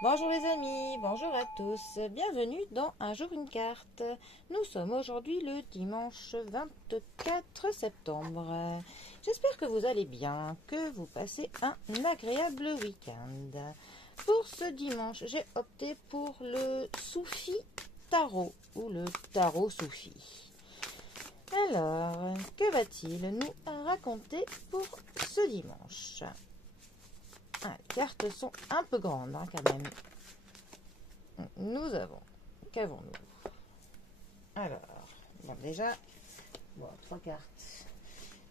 Bonjour les amis, bonjour à tous, bienvenue dans Un jour une carte. Nous sommes aujourd'hui le dimanche 24 septembre. J'espère que vous allez bien, que vous passez un agréable week-end. Pour ce dimanche, j'ai opté pour le Soufi Tarot ou le Tarot Soufi. Alors, que va-t-il nous raconter pour ce dimanche? Ah, les cartes sont un peu grandes quand même. Nous avons, qu'avons-nous? Alors, bon, déjà, bon, trois cartes.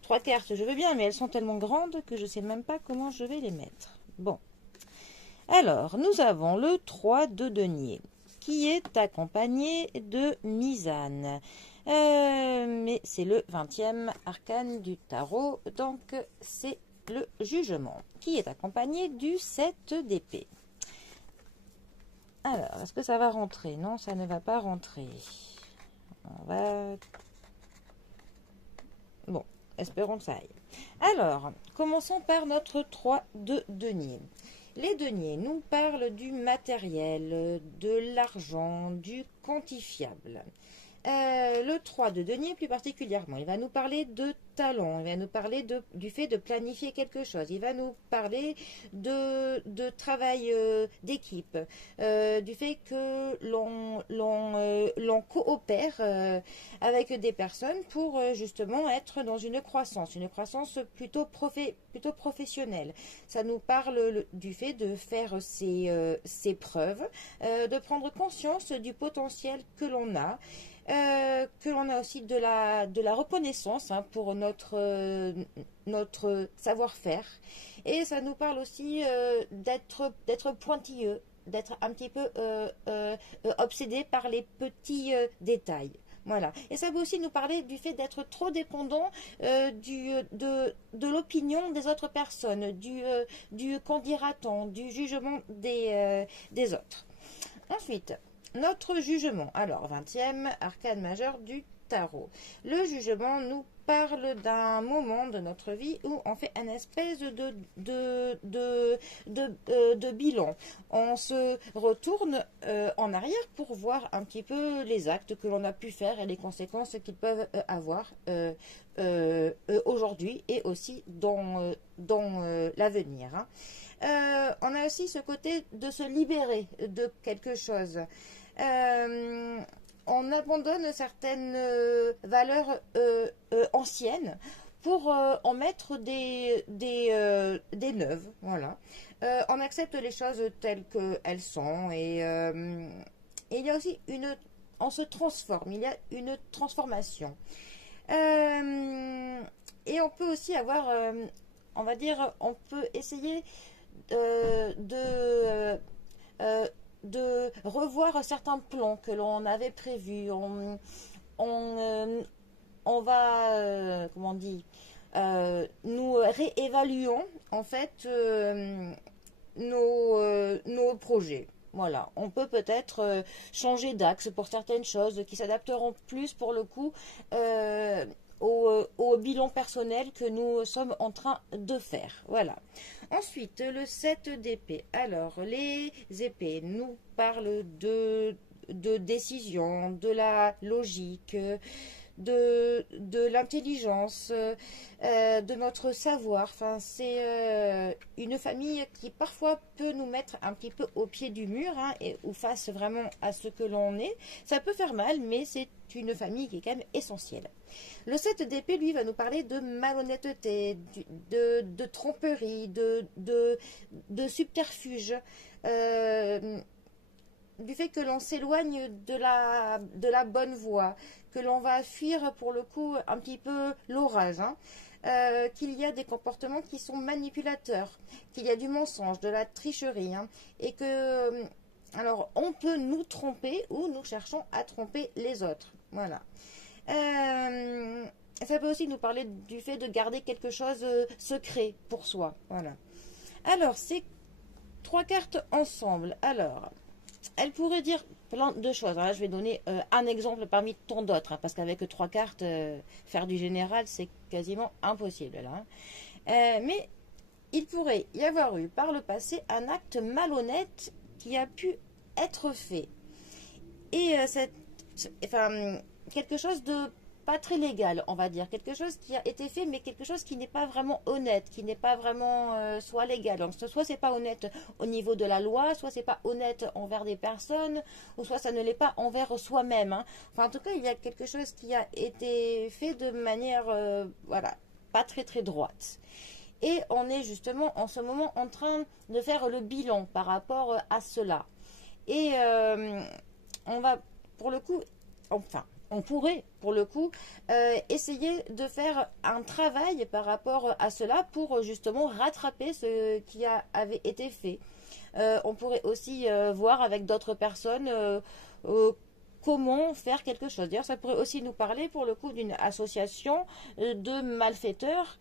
Trois cartes, je veux bien, mais elles sont tellement grandes que je ne sais même pas comment je vais les mettre. Bon, alors, nous avons le 3 de denier, qui est accompagné de Misane. Mais c'est le 20e arcane du tarot, donc c'est le jugement, qui est accompagné du 7 d'épée. Alors, est-ce que ça va rentrer? Non, ça ne va pas rentrer. On va... Bon, espérons que ça aille. Alors, commençons par notre 3 de denier. Les deniers nous parlent du matériel, de l'argent, du quantifiable. Le 3 de denier plus particulièrement, il va nous parler de talent, il va nous parler du fait de planifier quelque chose, il va nous parler de travail d'équipe, du fait que l'on coopère avec des personnes pour justement être dans une croissance plutôt professionnelle. Ça nous parle du fait de faire ses preuves, de prendre conscience du potentiel que l'on a. Que l'on a aussi de la reconnaissance pour notre savoir-faire. Et ça nous parle aussi d'être pointilleux, d'être un petit peu obsédé par les petits détails. Voilà. Et ça peut aussi nous parler du fait d'être trop dépendant de l'opinion des autres personnes, du qu'en dira-t-on, du jugement des autres. Ensuite, notre jugement. Alors, 20e arcane majeur du tarot. Le jugement nous parle d'un moment de notre vie où on fait une espèce de bilan. On se retourne en arrière pour voir un petit peu les actes que l'on a pu faire et les conséquences qu'ils peuvent avoir aujourd'hui et aussi dans l'avenir. On a aussi ce côté de se libérer de quelque chose. On abandonne certaines valeurs anciennes pour en mettre des neuves. Voilà. On accepte les choses telles qu'elles sont et il y a aussi on se transforme, il y a une transformation. Et on peut aussi avoir, on va dire, on peut essayer de revoir certains plans que l'on avait prévus. On va, comment on dit, nous réévaluons en fait nos projets. Voilà, on peut peut-être changer d'axe pour certaines choses qui s'adapteront plus pour le coup au bilan personnel que nous sommes en train de faire. Voilà. Ensuite, le 7 d'épée. Alors, les épées nous parlent de décision, de la logique, de l'intelligence, de notre savoir. Enfin, c'est une famille qui parfois peut nous mettre un petit peu au pied du mur ou face vraiment à ce que l'on est. Ça peut faire mal, mais c'est une famille qui est quand même essentielle. Le 7 d'épée, lui, va nous parler de malhonnêteté, de tromperie, de subterfuge, du fait que l'on s'éloigne de la bonne voie, que l'on va fuir pour le coup un petit peu l'orage, qu'il y a des comportements qui sont manipulateurs, qu'il y a du mensonge, de la tricherie, et que alors on peut nous tromper ou nous cherchons à tromper les autres. Voilà. Ça peut aussi nous parler du fait de garder quelque chose secret pour soi. Voilà. Alors, ces trois cartes ensemble. Alors, elles pourraient dire plein de choses. Alors là, je vais donner un exemple parmi tant d'autres, parce qu'avec trois cartes, faire du général, c'est quasiment impossible. Là, mais il pourrait y avoir eu par le passé un acte malhonnête qui a pu être fait. Et quelque chose de pas très légal, on va dire. Quelque chose qui a été fait, mais quelque chose qui n'est pas vraiment honnête, qui n'est pas vraiment soit légal. Donc, soit c'est pas honnête au niveau de la loi, soit c'est pas honnête envers des personnes, ou soit ça ne l'est pas envers soi-même. Hein. Enfin, en tout cas, il y a quelque chose qui a été fait de manière, voilà, pas très très droite. Et on est justement en ce moment en train de faire le bilan par rapport à cela. Et on va, pour le coup, enfin, on pourrait, pour le coup, essayer de faire un travail par rapport à cela pour justement rattraper ce qui avait été fait. On pourrait aussi voir avec d'autres personnes comment faire quelque chose. D'ailleurs, ça pourrait aussi nous parler, pour le coup, d'une association de malfaiteurs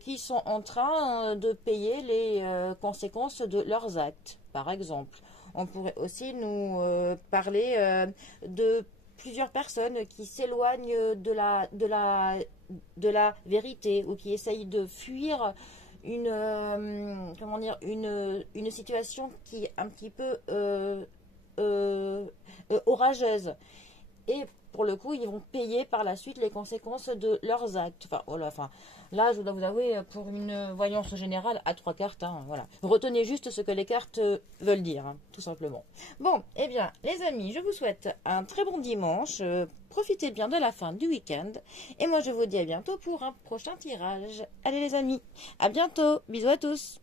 qui sont en train de payer les conséquences de leurs actes, par exemple. On pourrait aussi nous parler de plusieurs personnes qui s'éloignent de la vérité ou qui essayent de fuir une situation qui est un petit peu orageuse. Et pour le coup, ils vont payer par la suite les conséquences de leurs actes. Là, je dois vous avouer, pour une voyance générale, à 3 cartes, hein, voilà. Retenez juste ce que les cartes veulent dire, hein, tout simplement. Bon, eh bien, les amis, je vous souhaite un très bon dimanche. Profitez bien de la fin du week-end. Et moi, je vous dis à bientôt pour un prochain tirage. Allez, les amis, à bientôt. Bisous à tous.